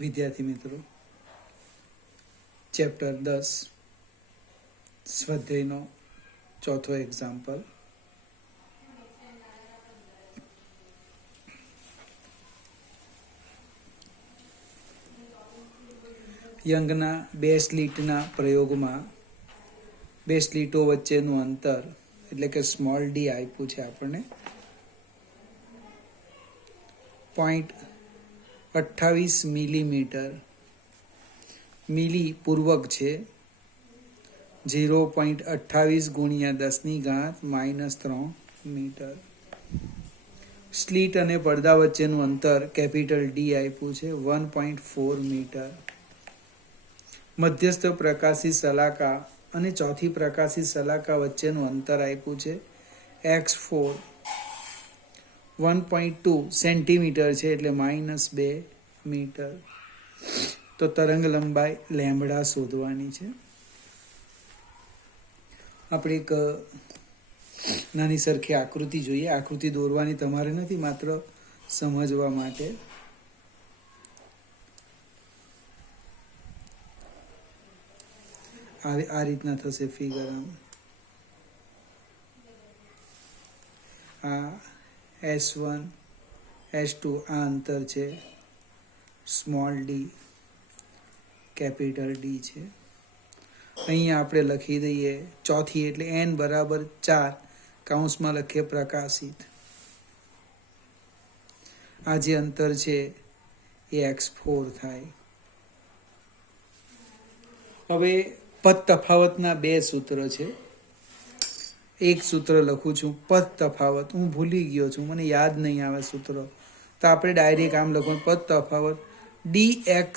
વિદ્યાર્થી મિત્રો, ચેપ્ટર 10 સ્વાધ્યાયનો ચોથો એક્ઝામ્પલ. યંગના બે સ્લિટના પ્રયોગમાં બે સ્લિટો વચ્ચેનું અંતર એટલે કે સ્મોલ ડી આપ્યું છે આપણને 0.28 મિલીમીટર. મિલી પૂર્વક છે 0.28 ગુણ્યા 10⁻³ મીટર. સ્લિટ અને પડદા વચ્ચેનું અંતર કેપિટલ ડી આપ્યું છે 1.4 મીટર. મધ્યસ્થ પ્રકાશી શલાકા અને ચોથી પ્રકાશી શલાકા વચ્ચેનું અંતર આપ્યું છે x4 1.2 સેન્ટીમીટર છે એટલે -2 મીટર. તો તરંગ લંબાઈ લેમ્બડા શોધવાની છે. આપણે એક નાની સરખી આકૃતિ જોઈએ. આકૃતિ દોરવાની તમારે નથી, માત્ર સમજવા માટે. આ રીતના થશે ફિગર. આ S1 S2 આ અંતર છે, સ્મોલ ડી કેપિટલ ડી છે. અહીંયા આપણે લખી દઈએ ચોથી એટલે n બરાબર 4 કૌંસમાં લખીએ પ્રકાશિત. આ જે અંતર છે એ x4 થાય. હવે પદ તફાવતના બે સૂત્ર છે. એક સૂત્ર લખું છું પદ તફાવત, હું ભૂલી ગયો છું, મને યાદ નહીં આવે સૂત્ર, તો આપણે ડાયરેક્ટ આમ લખવું પદ તફાવત dx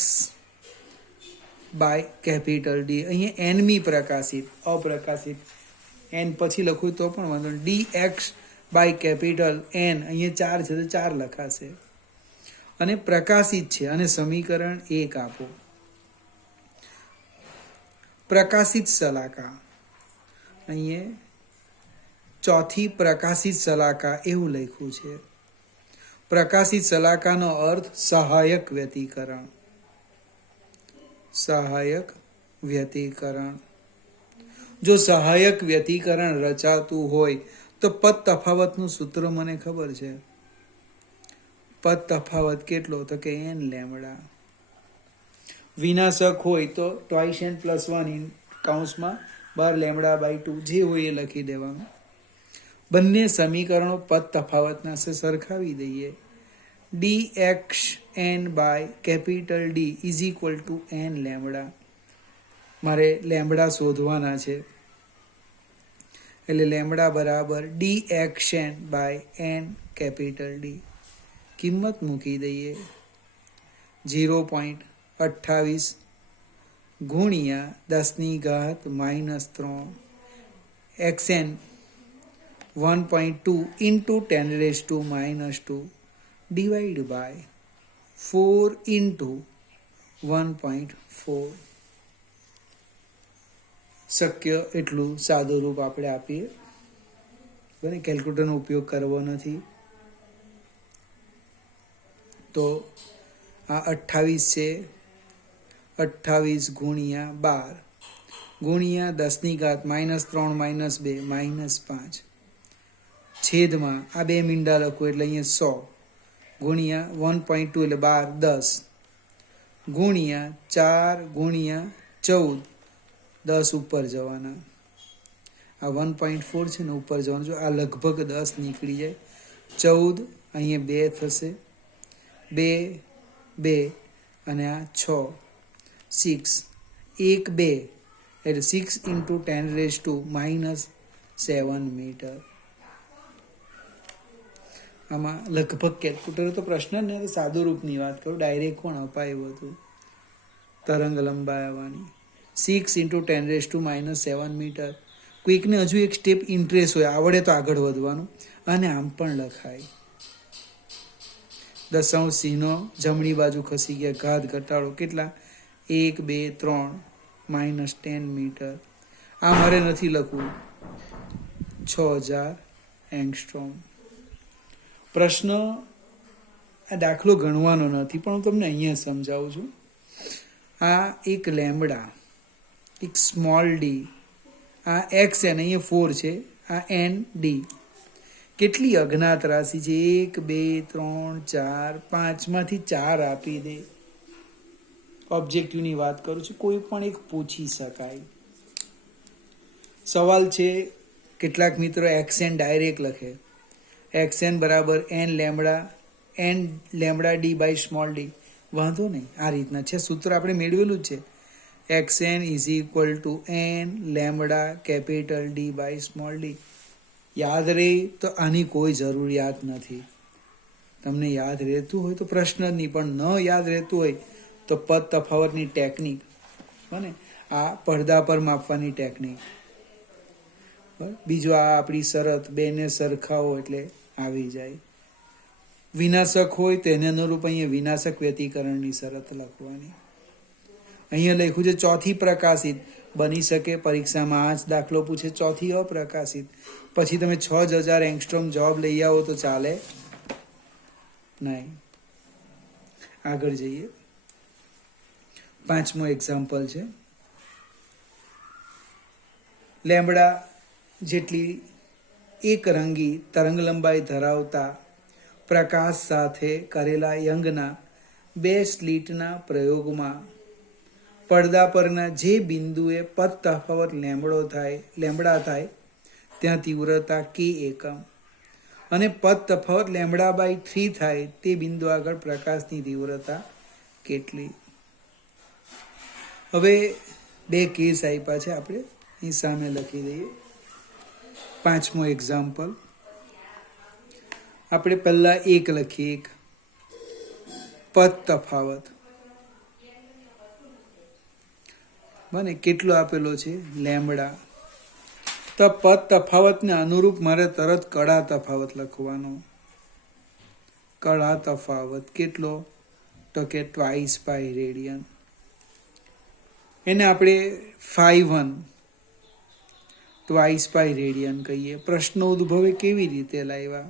બાય કેપિટલ ડી. અહીંયા એનમી પ્રકાશિત, અપ્રકાશિત n પછી લખું તો પણ વાંધો નહીં. dx બાય કેપિટલ n, અહીંયા 4 છે તો 4 લખાશે. અને પ્રકાશિત છે અને સમીકરણ 1 આપો. પ્રકાશિત શલાકા, અહીંયા ચોથી પ્રકાશિત શલાકા એવું લખ્યું છે. પ્રકાશિત શલાકાનો અર્થ સહાયક વ્યતિકરણ. સહાયક વ્યતિકરણ. જો સહાયક વ્યતિકરણ રચાતું હોય તો પદ તફાવતનું સૂત્ર મને ખબર છે. પદ તફાવત કેટલો? તો કે n લેમ્બડા. વિનાશક હોય તો 2n + 1 કૌંસમાં 12λ/2 જે હોય એ લખી દેવાનું. બંને સમીકરણો પદ તફાવતના સરખાવી દઈએ. dxn by capital D is equal to n lambda. મારે લેમ્બડા શોધવાના છે એટલે લેમ્બડા બરાબર dxn by n capital D. કિંમત મૂકી દઈએ 0.28 ગુણ્યા 10⁻³ xn 1.2 into 10⁻² divided by 4 into 1.4. શક્ય એટલું સાદું રૂપ આપણે આપીએ. બને કેલ્ક્યુલેટરનો ઉપયોગ કરવો નથી. તો આ 28 છે, 28 ગુણ્યા 12 ગુણ્યા 10⁻³ -3 -2 -5 છેદમાં આ બે મીંડા લખું એટલે અહીંયા 100 ગુણ્યા 1.2 એટલે 12 10 ગુણ્યા 4 ગુણ્યા 14 10 ઉપર જવાના. આ 1.4 છે ને ઉપર જવાનું. જો આ લગભગ 10 નીકળી જાય. 14 અહીંયા 2 થશે, 2 2 અને આ 6 6 1 2 એટલે 6 into 10⁻⁻7 મીટર. આમાં લગભગ કેલ્ક્યુલેટર તો પ્રશ્ન ને તો સાદું રૂપની વાત કરું, ડાયરેક્ટ કોણ અપાયું હતું તરંગ લંબાઈ આવવાની. 6 into 10⁻⁻7 મીટર. કોઈકને હજુ એક સ્ટેપ ઇન્ટરેસ્ટ હોય, આવડે તો આગળ વધવાનું. અને આમ પણ લખાય. દશાંશ ચિહ્નો જમણી બાજુ ખસી ગયા, ઘાત ઘટાડો કેટલા 1 2 3 -10 મીટર. આ મારે નથી લખવું, 6000 એંગસ્ટ્રોમ. પ્રશ્ન આ દાખલો ગણવાનો નથી, પણ હું તમને અહીંયા સમજાવું છું. આ એક લેમ્બડા, એક સ્મોલ ડી, આ એક્સ એન, અહીંયા 4 છે, આ એન ડી. કેટલી અજ્ઞાત રાશિ છે? 1 2 3 4 5 માંથી 4 આપી દે. ઓબ્જેક્ટિવની વાત કરું છું, કોઈ પણ એક પૂછી શકાય. સવાલ છે, કેટલાક મિત્રો એક્સએન ડાયરેક્ટ લખે, એક્સએન બરાબર n lambda D by small d. વાંધો નહીં, આ રીતના છે, સૂત્ર આપણે મેળવેલું જ છે. XN is equal to N lambda capital D by small D. યાદ રહે તો આની કોઈ જરૂરિયાત નથી. તમને યાદ રહેતું હોય તો પ્રશ્ન જ નહીં, પણ ન યાદ રહેતું હોય તો પદ તફાવતની ટેકનિક, બને આ પડદા પર માપવાની ટેકનિક. બીજું આ આપણી શરત, બેને સરખાવો એટલે આવી જાય. વિનાશક હોય તેને અનુરૂપ અહીંયા વિનાશક વ્યતિકરણની શરત લખવાની. અહીંયા લખ્યું છે ચોથી પ્રકાશિત. બની શકે પરીક્ષામાં આ જ દાખલો પૂછે ચોથી અપ્રકાશિત, પછી તમે 6000 એંગસ્ટ્રોમ જવાબ લઈ આવો તો ચાલે નહીં. આગળ જઈએ. 5મો એક્ઝામ્પલ છે. લેમ્બડા જેટલી એક રંગી તરંગ લંબાઈ ધરાવતા પ્રકાશ સાથે કરેલા યંગના 2 સ્લિટના પ્રયોગમાં પડદા પરના જે બિંદુએ પદ તફાવત લેમ્બડા થાય ત્યાં તીવ્રતા કે એકમ અને પદ તફાવત લેમ્બડા બાય 3 થાય તે બિંદુ આગળ પ્રકાશની તીવ્રતા કેટલી. હવે 2 કેસ આપ્યા છે, આપણે અહીં સામે લખી દઈએ. 5મો એક્ઝામ્પલ આપણે પહેલા 1 લખીએ. પદ તફાવત બને કેટલો આપેલો છે? લેમ્બડા. તો પદ તફાવતને અનુરૂપ મારે તરત કળા તફાવત લખવાનો. કળા તફાવત કેટલો? તો કે 2 પાઈ રેડિયન. એને આપણે 5 2 પાઈ રેડિયન કહીએ. પ્રશ્ન ઉદ્ભવે કેવી રીતે લાવ્યા?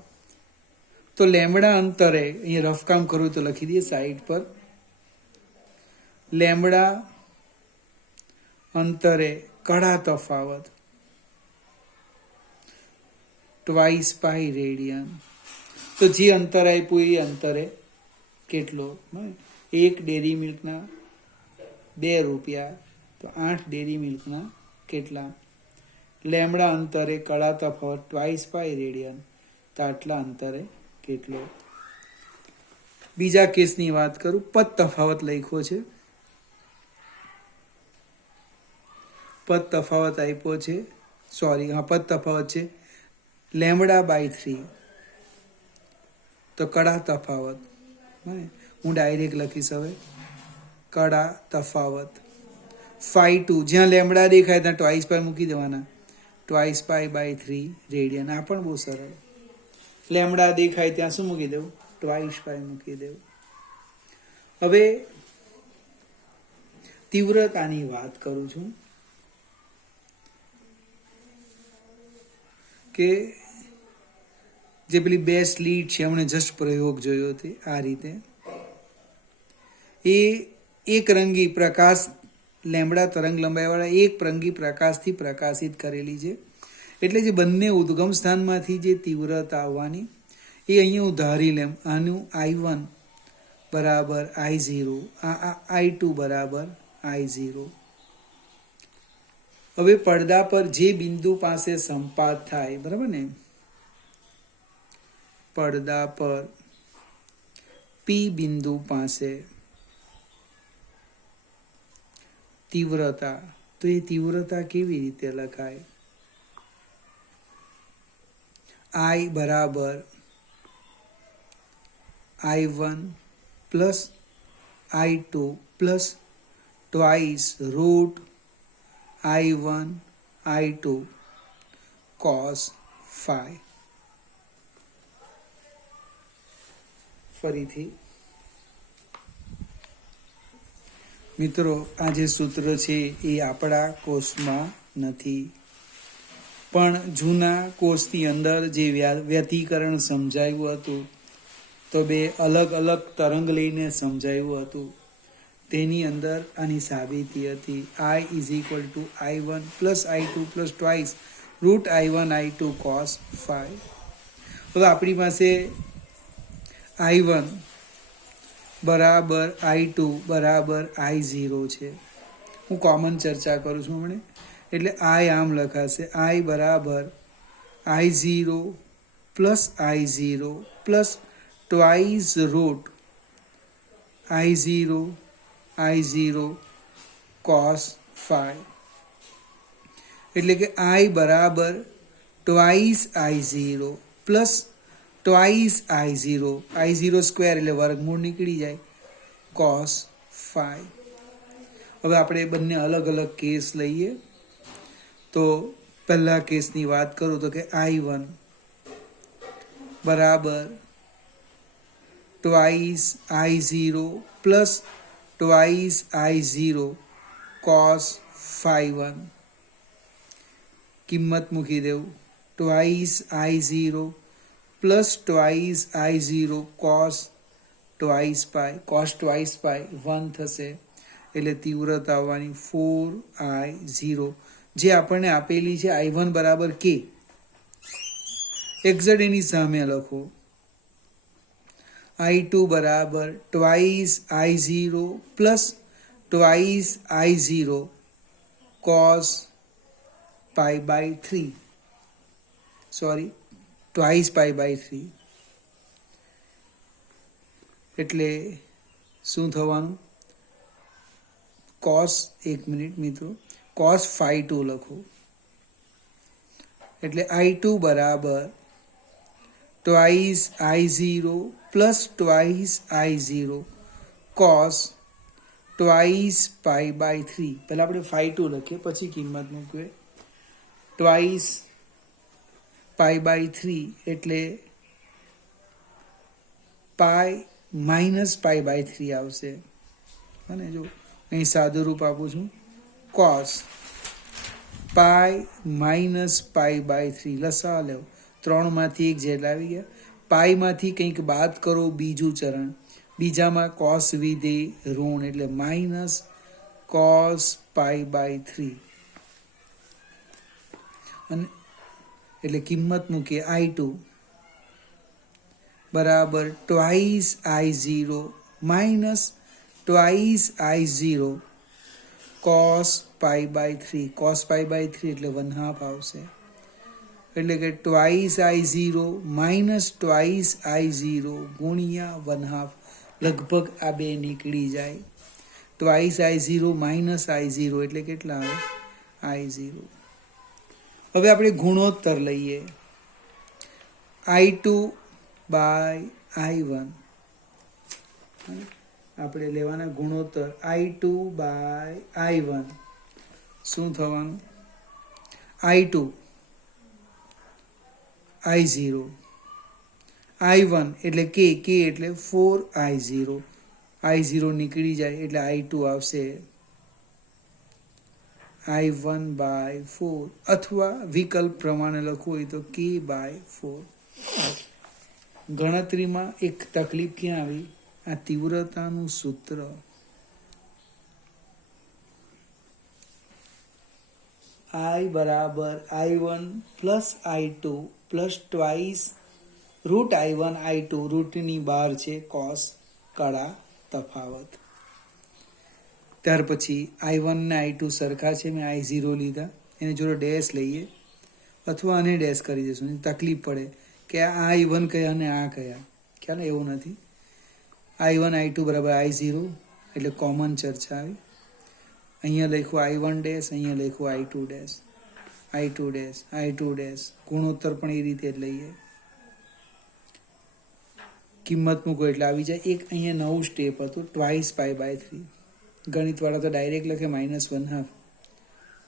તો લેમ્બડા અંતરે, અહીંયા રફ કામ કરવું તો લખી દઈએ સાઈડ પર. લેમ્બડા અંતરે કળા તફાવત 2 પાઈ રેડિયન. તો જે અંતર આપ્યું એ અંતરે કેટલો? 1 ડેરી મિલ્કના 2 રૂપિયા, તો 8 ડેરી મિલ્કના કેટલા? લેમ્બડા અંતરે કળા તફાવત 2 પાઈ રેડિયન, તો આટલા અંતરે કેટલો? બીજા કેસની વાત કરું. પદ તફાવત લખ્યો છે. પદ તફાવત આપ્યો છે, પદ તફાવત છે લેમ્બડા બાય 3. તો કળા તફાવત હું ડાયરેક્ટ લખીશ. હવે કળા તફાવત 2, જ્યાં લેમ્બડા દેખાય ત્યાં 2 પાઈ મૂકી દેવાના. 2 પાઈ બાય 3 રેડિયન. આ પણ બહુ સરળ. લેમ્બડા દેખાય ત્યાં શું મૂકી દેવું? 2 પાઈ મૂકી દેવું. હવે તીવ્રતાની વાત કરું છું કે જે પેલી 2 સ્લીટ છે, એમણે જસ્ટ પ્રયોગ જોયો હતો આ રીતે. એ એક રંગી પ્રકાશ લેમ્બડા તરંગ લંબાઈવાળા એક રંગી પ્રકાશથી પ્રકાશિત કરેલી છે. એટલે જે બંને ઉદ્ગમ સ્થાનમાંથી જે તીવ્રતા આવવાની એ અહીંયા હું ધારી લેમ. આનું I1 બરાબર I0, આ I2 બરાબર I0. હવે પડદા પર જે બિંદુ પાસે સંપાત થાય, બરાબર ને, પડદા પર P બિંદુ પાસે તીવ્રતા, તો એ તીવ્રતા કેવી રીતે લખાય? I બરાબર I1 plus I2 plus 2 root I1 I2 cos phi. ફરીથી મિત્રો, આ જે સૂત્ર છે એ આપણા કોર્સમાં નથી, પણ જૂના કોર્સની અંદર જે વ્યતિકરણ સમજાયું હતું તો બે અલગ અલગ તરંગ લઈને સમજાવ્યું હતું. તેની અંદર આની સાબિતી હતી I is equal to I1 plus I2 plus twice root I1 I2 cos phi. હવે આપણી પાસે I1 બરાબર I2 બરાબર I0 છે. હું કોમન ચર્ચા કરું છું હમણે. એટલે I આમ લખાશે I બરાબર I0 plus I0 plus twice root I0 cos phi. એટલે કે I બરાબર twice I0 plus twice I0 square એટલે વર્ગમૂળ નીકળી જાય cos phi. હવે આપણે બંને અલગ અલગ કેસ લઈએ. તો પહેલા કેસની વાત કરું તો કે I1 બરાબર twice I0 plus twice I0 cos phi 1. કિંમત મૂકી દેવું. Twice I0 plus twice I0 cos twice twice 1 થશે. એટલે તીવ્રતા આવવાની 4I0 જે આપણને આપેલી છે I1 બરાબર K. એક્ઝેક્ટ એની સામે લખો I2 બરાબર twice I0 plus twice I0 cos pi by 3. Sorry twice pi by 3. એટલે શું થવાનું? cos, એક મિનિટ મિત્રો, cos phi 2 લખો. એટલે I2 બરાબર twice I0 plus twice I0 cos twice pi by 3. પહેલાં આપણે phi 2 લખીએ પછી કિંમત મૂકીએ. ટ્વાઇસ pi by 3 એટલે પાઈ માઇનસ pi by 3 આવશે. અને જો અહીં સાદું રૂપ આપું છું cos pi minus pi by 3 લસા લેવો. 3માંથી 1 જેટલા આવી ગયા. પાઈમાંથી કંઈક બાદ કરો બીજું ચરણ. બીજામાં cos વિધેય ઋણ એટલે માઇનસ cos pi by 3. અને એટલે કિંમત મૂકીએ I2 બરાબર twice I0 minus twice I0 cos pi by 3. cos pi by 3 એટલે 1/2 આવશે. એટલે કે twice I0 minus twice I0 ગુણ્યા 1/2. લગભગ આ બે નીકળી જાય. ટ્વાઇસ I0 માઇનસ I0 એટલે કેટલા આવે? I0. હવે આપણે ગુણોત્તર લઈએ. I2 by I1. આપણે લેવાના ગુણોત્તર I2 બાય I1. શું થવાનું? I2 I0 I1 એટલે K એટલે 4I0. I0 નીકળી જાય એટલે I2 આવશે I1 બાય 4. અથવા વિકલ્પ પ્રમાણે લખવું હોય તો K બાય 4. ગણતરીમાં એક તકલીફ ક્યાં આવી? આ તીવ્રતાનું સૂત્ર I બરાબર I1 plus I2 plus twice root I1 I2. રૂટની બહાર છે cos કળા તફાવત. ત્યાર પછી I1 ને I2 સરખા છે. મેં I0 લીધા, એને જોડે ડેશ લઈએ અથવા આને ડેશ કરી દઈશું. તકલીફ પડે કે આ I1 કયા અને આ કયા, ખ્યાલ એવું નથી. I1 I2 બરાબર I0 એટલે કોમન ચર્ચા આવી. અહીંયા લખ્યું I1 ડેશ, અહીંયા લખ્યું I2 dash, I2 dash, I2 dash. ગુણોત્તર પણ એ રીતે જ લઈએ. કિંમત મૂકો એટલે આવી જાય. એક અહીંયા નવું સ્ટેપ હતું ટ્વાઇસ pi by 3. ગણિતવાળા તો ડાયરેક્ટ લખે -1/2.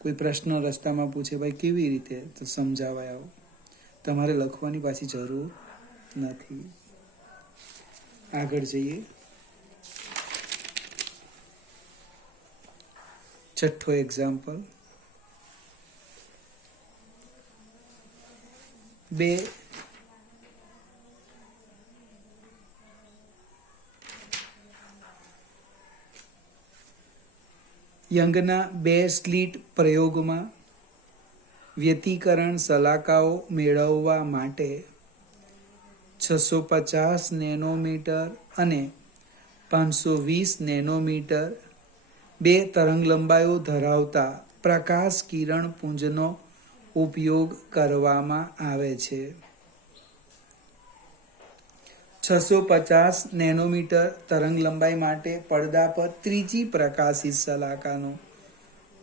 કોઈ પ્રશ્ન રસ્તામાં પૂછે ભાઈ કેવી રીતે, તો સમજાવાય આવો. તમારે લખવાની પાછી જરૂર નથી. આગળ જઈએ. છઠ્ઠો એક્ઝામ્પલ. 2 યંગના 2 સ્લિટ પ્રયોગમાં વ્યતિકરણ શલાકાઓ મેળવવા માટે 650 નેનોમીટર અને 520 નેનોમીટર 2 તરંગલંબાઈઓ ધરાવતા પ્રકાશ કિરણ પુંજનો ઉપયોગ કરવામાં આવે છે. 650 નેનોમીટર તરંગલંબાઈ માટે પડદા પર ત્રીજી પ્રકાશિત શલાકાનો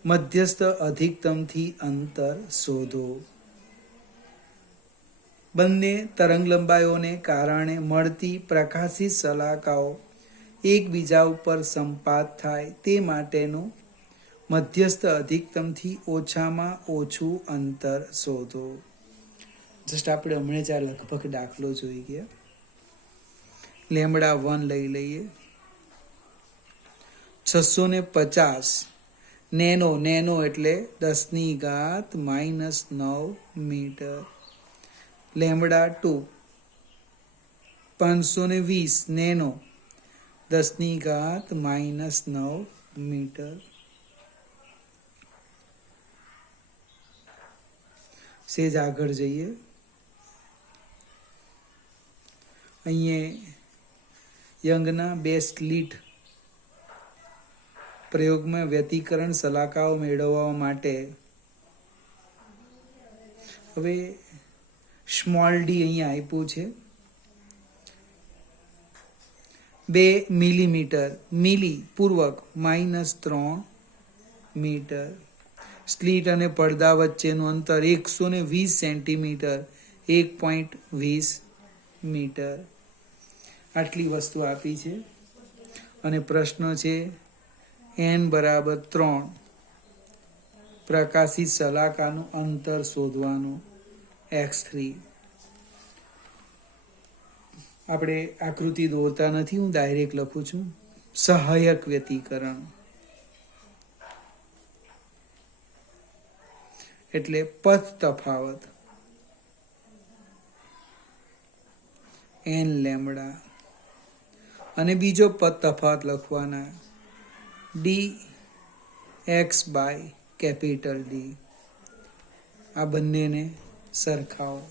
મધ્યસ્થ અધિકતમથી અંતર શોધો. બંને તરંગલંબાઈઓને કારણે મળતી પ્રકાશિત શલાકાઓ એકબીજા ઉપર સંપાત થાય તે માટેનું મધ્યસ્થ અધિકતમથી ઓછામાં ઓછું અંતર શોધો. જસ્ટ આપણે હમણાં જ આ લગભગ દાખલો જોઈ ગયા. λ1 લઈ લઈએ. 650 નેનો એટલે 10⁻⁻9 મીટર. λ2 520 nano 10⁻⁻9 metre. સેજ આગળ જઈએ. અહીંયા યંગના 2 સ્લિટ પ્રયોગમાં વ્યતિકરણ શલાકાઓ મેળવવા માટે હવે સ્મોલ ડી અહીંયા આપ્યું છે. 2 મિલીમીટર મિલી પૂર્વક -3 મીટર. સ્લિટ અને પડદા વચ્ચેનું અંતર 120 સેન્ટીમીટર 1.20 મીટર. આટલી વસ્તુ આપી છે અને પ્રશ્ન છે n બરાબર 3 પ્રકાશિત શલાકાનું અંતર શોધવાનું x3. આપણે આકૃતિ દોરતા નથી, હું ડાયરેક્ટ લખું છું. સહાયક વ્યતિકરણ એટલે પથ તફાવત n લેમ્બડા અને બીજો પદ તફાવત લખવાના dx બાય કેપિટલ ડી. આ બંનેને સરખાવો.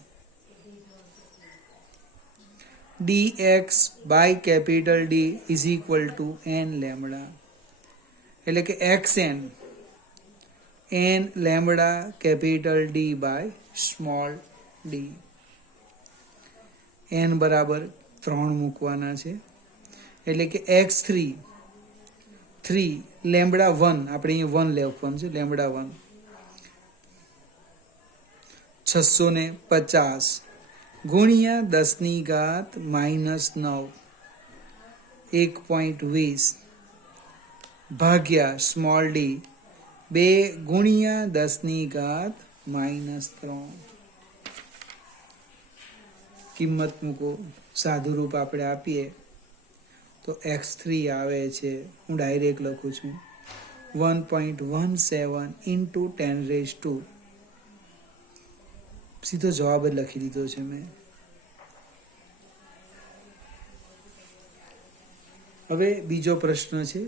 dx by capital D is equal to n lambda એટલે કે xn n lambda capital D by small d. n બરાબર 3 મૂકવાના છે એટલે કે x3 3 λ1 આપણે અહીંયા 1 લખવાનું છે. λ1 650 ગુણ્યા 10⁻⁻9 1.20 ભાગ્યા સ્મોલ ડી 2 ગુણ્યા 10⁻⁻3. કિંમત મૂકો. સાદુરૂપ આપણે આપીએ તો x3 આવે છે. હું ડાયરેક્ટ લખું છું 1.17 ઇન્ટુ 10⁻². સીધો જવાબ જ લખી દીધો છે મેં. હવે બીજો પ્રશ્ન છે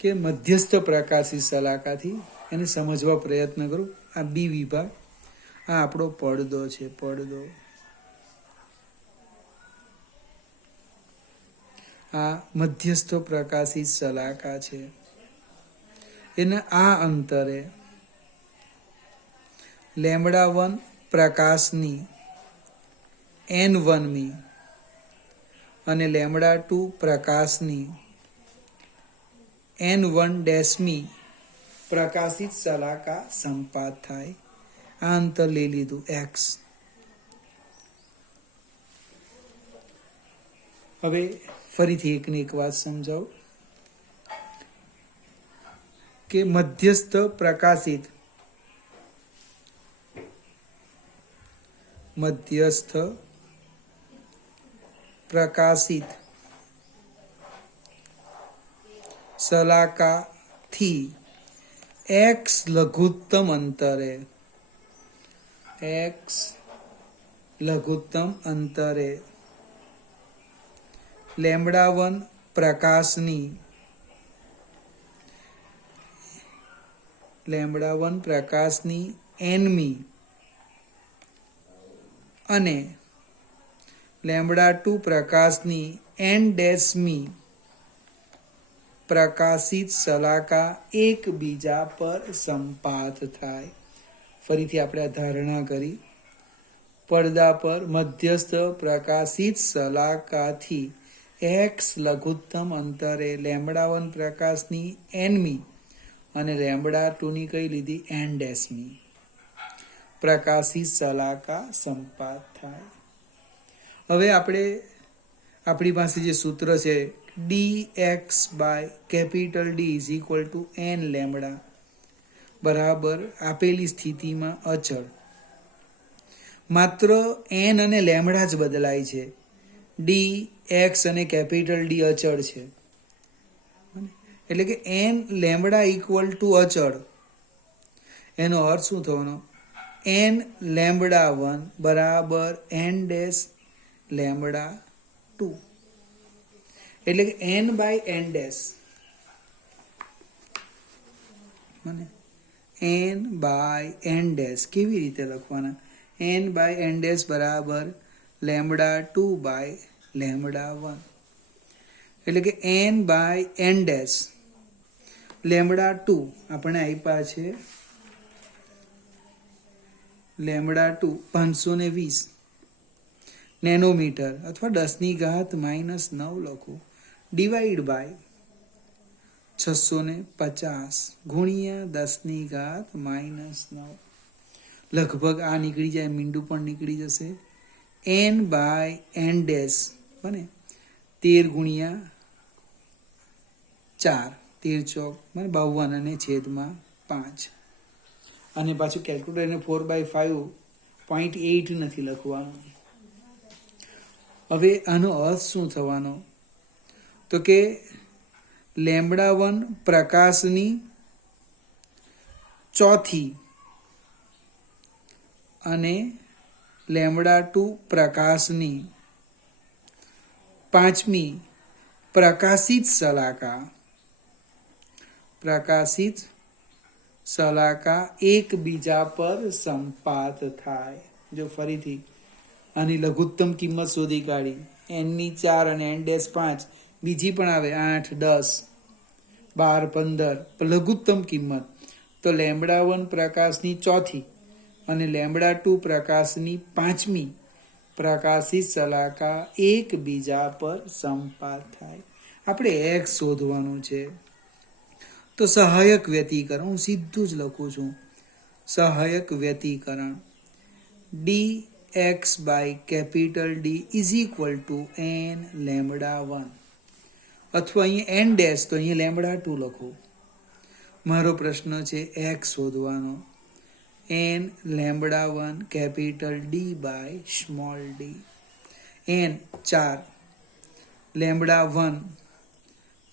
કે મધ્યસ્થ પ્રકાશિત શલાકાથી એને સમજવા પ્રયત્ન કરું. આ બી વિભાગ, આ આપણો પડદો છે. પડદો આ મધ્યસ્થ પ્રકાશિત શલાકા છે. એને આ અંતરે λ1 પ્રકાશની n1મી અને λ2 પ્રકાશની n1' પ્રકાશિત શલાકા સંપાત થાય. આ અંતર લઈ લીધું x. હવે ફરીથી એકને એક વાત સમજાવું કે મધ્યસ્થ પ્રકાશિત શલાકાથી x લઘુત્તમ અંતરે λ1 પ્રકાશની લેમ્બડા 1 પ્રકાશની nમી અને લેમ્બડા 2 પ્રકાશની n-મી પ્રકાશિત શલાકા એકબીજા પર સંપાત થાય. ફરીથી આપણે આ ધારણા કરી. પડદા પર મધ્યસ્થ પ્રકાશિત શલાકાથી x લઘુત્તમ અંતરે લેમ્બડા 1 પ્રકાશની nમી અને લેમ્બડા 2 ની કઈ લીધી n-મી પ્રકાશિત શલાકા સંપાત થાય. હવે આપણી પાસે જે સૂત્ર છે dx by capital D is equal to n lambda બરાબર આપેલી સ્થિતિમાં અચળ. માત્ર n અને લેમ્બડા જ બદલાય છે. ડી એક્સ અને કેપિટલ ડી અચળ છે. એટલે કે n લેમ્બડા ઇક્વલ ટુ અચળ. એનો અર્થ શું થવાનો? n લેમ્બડા 1 બરાબર n ડેશ લેમ્બડા 2. એટલે કે n by n dash n by n dash કેવી રીતે લખવાના? n બાય n ડેશ બરાબર લેમ્બડા 2 બાય લેમ્બડા 1. એટલે કે n by n dash lambda 2 આપણે આપ્યા છે લેમ્બડા 2 520 નેનોમીટર અથવા 10⁻⁻9 લખો ડિવાઈડ બાય 650 ગુણ્યા 10⁻⁻9. લગભગ આ નીકળી જાય, મીંડું પણ નીકળી જશે. n બાય n ડેશ બને 13 ગુણ્યા 4 13 ચોક 52 અને છેદમાં 5. અને પાછું કેલ્ક્યુલેટરને 4/5 0.8 નથી લખવાનું. હવે આનો અર્થ શું થવાનો? તો કે લેમ્બડા 1 પ્રકાશની ચોથી અને લેમ્બડા 2 પ્રકાશની પાંચમી પ્રકાશિત શલાકા એકબીજા પર સંપાત થાય. જો ફરીથી આની લઘુત્તમ કિંમત શોધી કાઢી. n-ની 4 અને n-5 બીજી પણ આવે 8 10 12 15 લઘુત્તમ કિંમત. તો લેમ્બડા 1 પ્રકાશની ચોથી અને લેમ્બડા 2 પ્રકાશની પાંચમી પ્રકાશિત શલાકા એકબીજા પર સંપાત થાય. આપણે x શોધવાનું છે. તો સહાયક વ્યતિકરણ હું સીધું જ લખું છું. સહાયક વ્યતિકરણ dx by capital D is equal to n lambda 1 અથવા અહીંયા n ડેશ તો અહીંયા લેમ્બડા 2 લખો. મારો પ્રશ્ન છે x શોધવાનો. n lambda 1 capital D by small d. n 4 lambda 1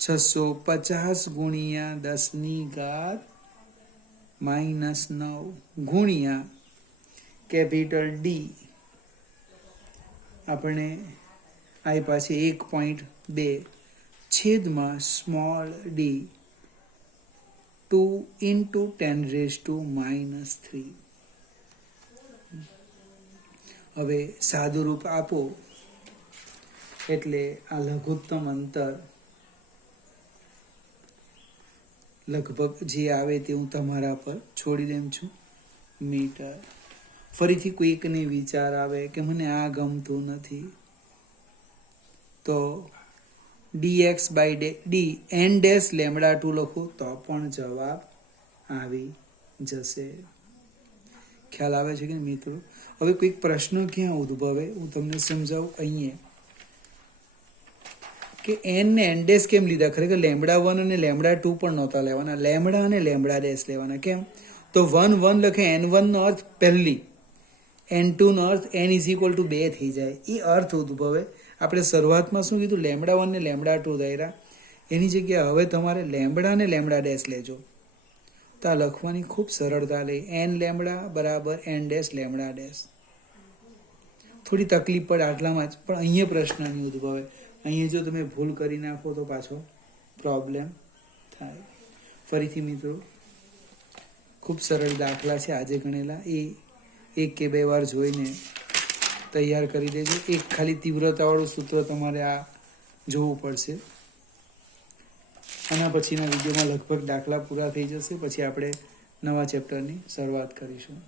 650 ગુણ્યા 10⁻⁻9 ગુણ્યા કેપિટલ D આપણે આપ્યા છે 1.2 છેદમાં સ્મોલ d 2 × 10⁻³ હવે સાદુરૂપ આપો એટલે આ લઘુત્તમ અંતર લગભગ જે આવે તે હું તમારા પર છોડી દેમ છું મીટર. ફરીથી કોઈકને વિચાર આવે કે મને આ ગમતું નથી તો dx by d n dash lambda 2 લખો તો પણ જવાબ આવી જશે. ખ્યાલ આવે છે કે મિત્રો? હવે કોઈક પ્રશ્ન ક્યાં ઉદ્ભવે હું તમને સમજાવું. અહીંયા કે n ને n ડેશ કેમ લીધા? ખરેખર લેમ્બડા 1 અને લેમ્બડા 2 પણ નહોતા લેવાના, લેમ્બડા અને લેમ્બડા ડેશ લેવાના. કેમ? તો 1 1 લખે n1 નો અર્થ પહેલી, n2 નો અર્થ n ઇઝ ઇક્વલ ટુ 2 થઈ જાય. એ અર્થ ઉદ્ભવે. આપણે શરૂઆતમાં શું કીધું? લેમ્બડા 1 ને લેમ્બડા 2 ધાર્યા. એની જગ્યાએ હવે તમારે લેમ્બડા અને લેમ્બડા ડેશ લેજો તો આ લખવાની ખૂબ સરળતા લે. n લેમ્બડા બરાબર n ડેશ લેમ્બડા ડેશ. થોડી તકલીફ પડે આટલામાં જ, પણ અહીંયા પ્રશ્ન નહીં ઉદ્ભવે. અહીંયા જો તમે ભૂલ કરી નાખો તો પાછો પ્રોબ્લેમ થાય. ફરીથી મિત્રો ખૂબ સરળ દાખલા છે આજે ગણેલા, એ એક કે બે વાર જોઈને તૈયાર કરી દેજો. એક ખાલી તીવ્રતાવાળું સૂત્ર તમારે આ જોવું પડશે. આના પછીના વિડીયોમાં લગભગ દાખલા પૂરા થઈ જશે, પછી આપણે નવા ચેપ્ટરની શરૂઆત કરીશું.